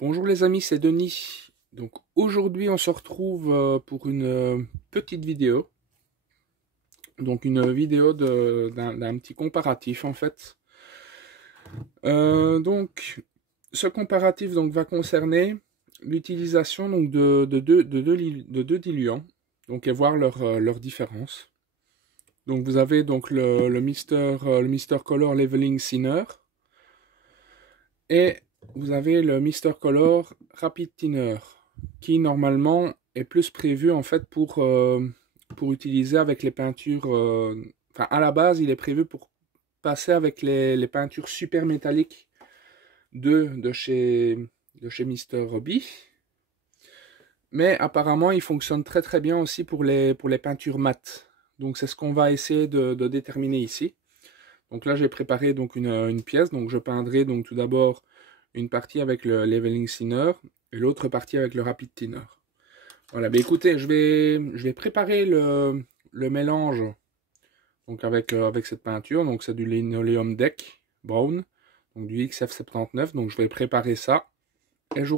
Bonjour les amis, c'est Denis. Donc aujourd'hui on se retrouve pour une petite vidéo. Donc une vidéo d'un petit comparatif en fait. Donc ce comparatif donc va concerner l'utilisation donc de deux diluants. Donc et voir leur différence. Donc vous avez donc le Mister Color Leveling Thinner. Et vous avez le Mister Color Rapid Thinner, qui normalement est plus prévu en fait pour utiliser avec les peintures. Enfin, à la base, il est prévu pour passer avec les peintures super métalliques de chez Mister Hobby. Mais apparemment, il fonctionne très très bien aussi pour les peintures mates. Donc c'est ce qu'on va essayer de déterminer ici. Donc là, j'ai préparé donc une pièce. Donc je peindrai donc tout d'abord une partie avec le Leveling Thinner et l'autre partie avec le Rapid Thinner. Voilà, mais écoutez, je vais préparer le mélange donc avec cette peinture. Donc c'est du Linoleum Deck Brown, donc du XF79. Donc je vais préparer ça et je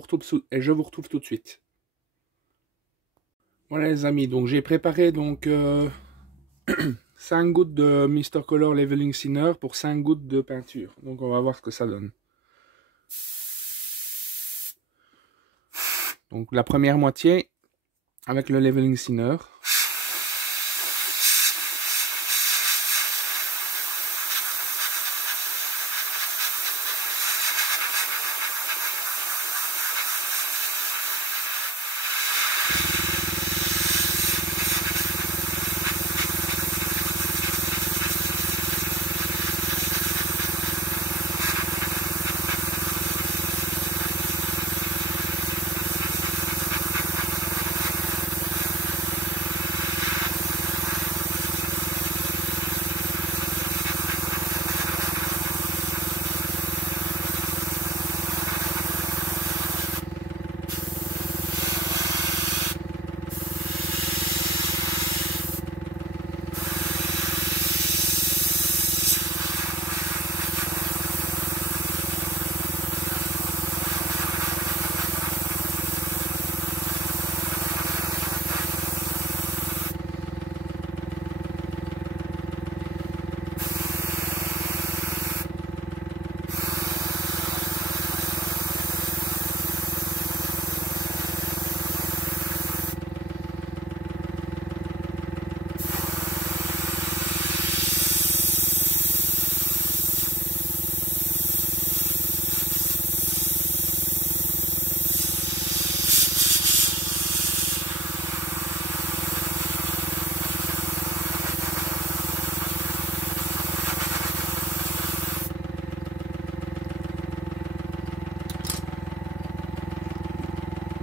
vous retrouve tout de suite. Voilà les amis, donc j'ai préparé donc 5 gouttes de Mister Color Leveling Thinner pour 5 gouttes de peinture. Donc on va voir ce que ça donne. Donc la première moitié avec le Leveling Thinner.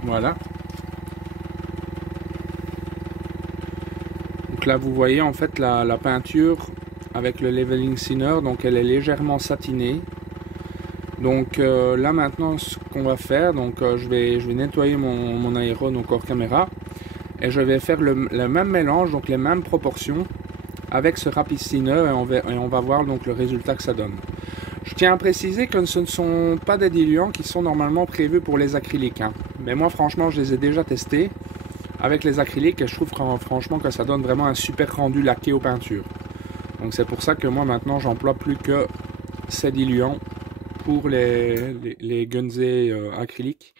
Voilà. Donc là vous voyez en fait la peinture avec le Leveling Thinner, donc elle est légèrement satinée. Donc là maintenant ce qu'on va faire, donc je vais nettoyer mon aéro donc hors caméra et je vais faire le même mélange, donc les mêmes proportions avec ce Rapid Thinner et on va voir donc le résultat que ça donne. Je tiens à préciser que ce ne sont pas des diluants qui sont normalement prévus pour les acryliques, hein. Mais moi franchement je les ai déjà testés avec les acryliques et je trouve franchement que ça donne vraiment un super rendu laqué aux peintures. Donc c'est pour ça que moi maintenant j'emploie plus que ces diluants pour les Gunze acryliques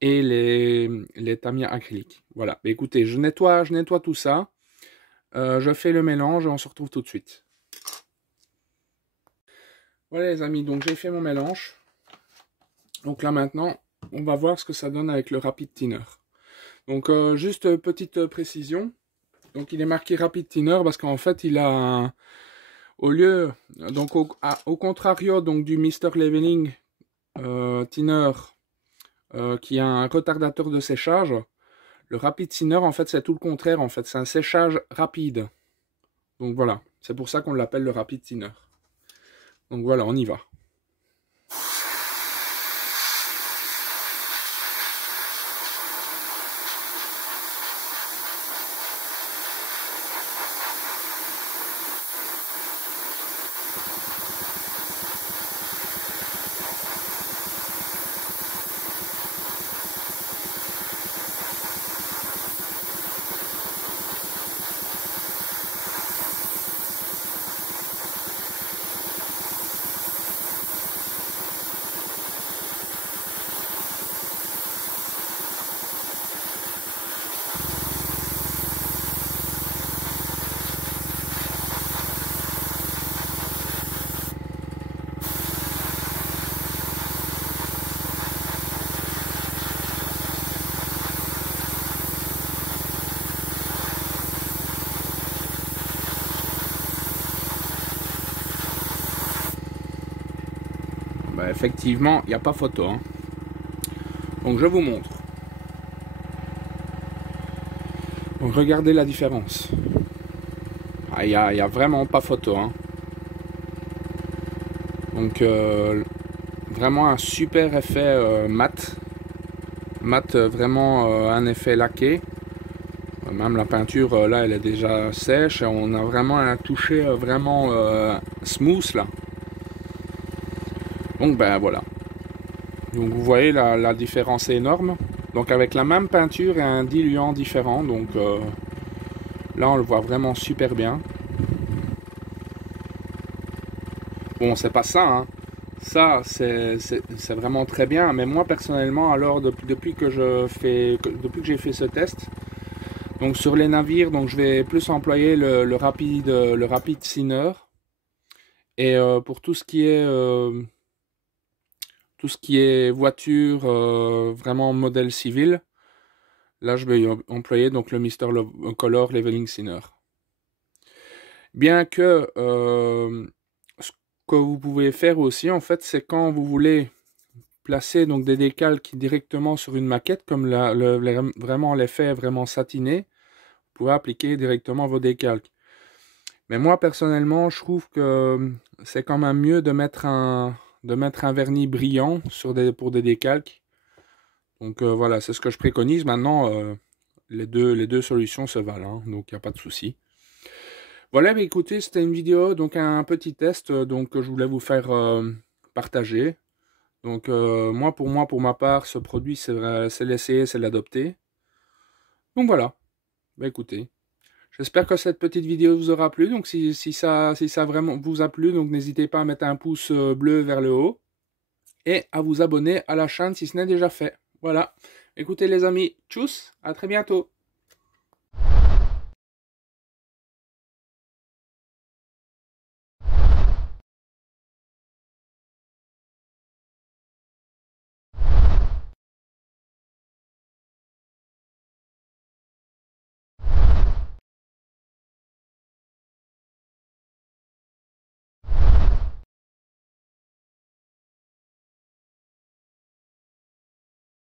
et les Tamiya acryliques. Voilà, bah, écoutez, je nettoie tout ça, je fais le mélange et on se retrouve tout de suite. Voilà les amis, donc j'ai fait mon mélange. Donc là maintenant, on va voir ce que ça donne avec le Rapid Thinner. Donc juste petite précision, donc il est marqué Rapid Thinner parce qu'en fait il a au lieu, donc au contrario donc du Mister Leveling Thinner qui a un retardateur de séchage, le Rapid Thinner en fait c'est tout le contraire, en fait c'est un séchage rapide. Donc voilà, c'est pour ça qu'on l'appelle le Rapid Thinner. Donc voilà, on y va. bah, effectivement, il n'y a pas photo. Hein. Donc je vous montre. Donc regardez la différence. Ah, il y a vraiment pas photo. Hein. Donc vraiment un super effet mat. Mat, vraiment un effet laqué. Même la peinture là elle est déjà sèche. On a vraiment un toucher vraiment smooth là. Donc ben voilà. Donc vous voyez la différence est énorme. Donc avec la même peinture et un diluant différent. Donc là on le voit vraiment super bien. Bon c'est pas ça hein. Ça c'est vraiment très bien. Mais moi personnellement alors depuis que j'ai fait ce test. Donc sur les navires donc je vais plus employer le rapide thinner. Et pour tout ce qui est voiture vraiment modèle civil, là je vais employer donc le Mr. Color Leveling Thinner. Bien que ce que vous pouvez faire aussi en fait, c'est quand vous voulez placer donc des décalques directement sur une maquette, comme vraiment l'effet est vraiment satiné, vous pouvez appliquer directement vos décalques. Mais moi personnellement, je trouve que c'est quand même mieux de mettre un vernis brillant pour des décalques. Donc voilà, c'est ce que je préconise. Maintenant, les deux solutions se valent, hein, donc il n'y a pas de souci. Voilà, bah, écoutez, c'était une vidéo, donc un petit test donc, que je voulais vous faire partager. Donc pour ma part, ce produit, c'est l'essayer, c'est l'adopter. Donc voilà, bah, écoutez. J'espère que cette petite vidéo vous aura plu. Donc si ça vraiment vous a plu, donc n'hésitez pas à mettre un pouce bleu vers le haut. Et à vous abonner à la chaîne si ce n'est déjà fait. Voilà. Écoutez les amis, tchuss, à très bientôt.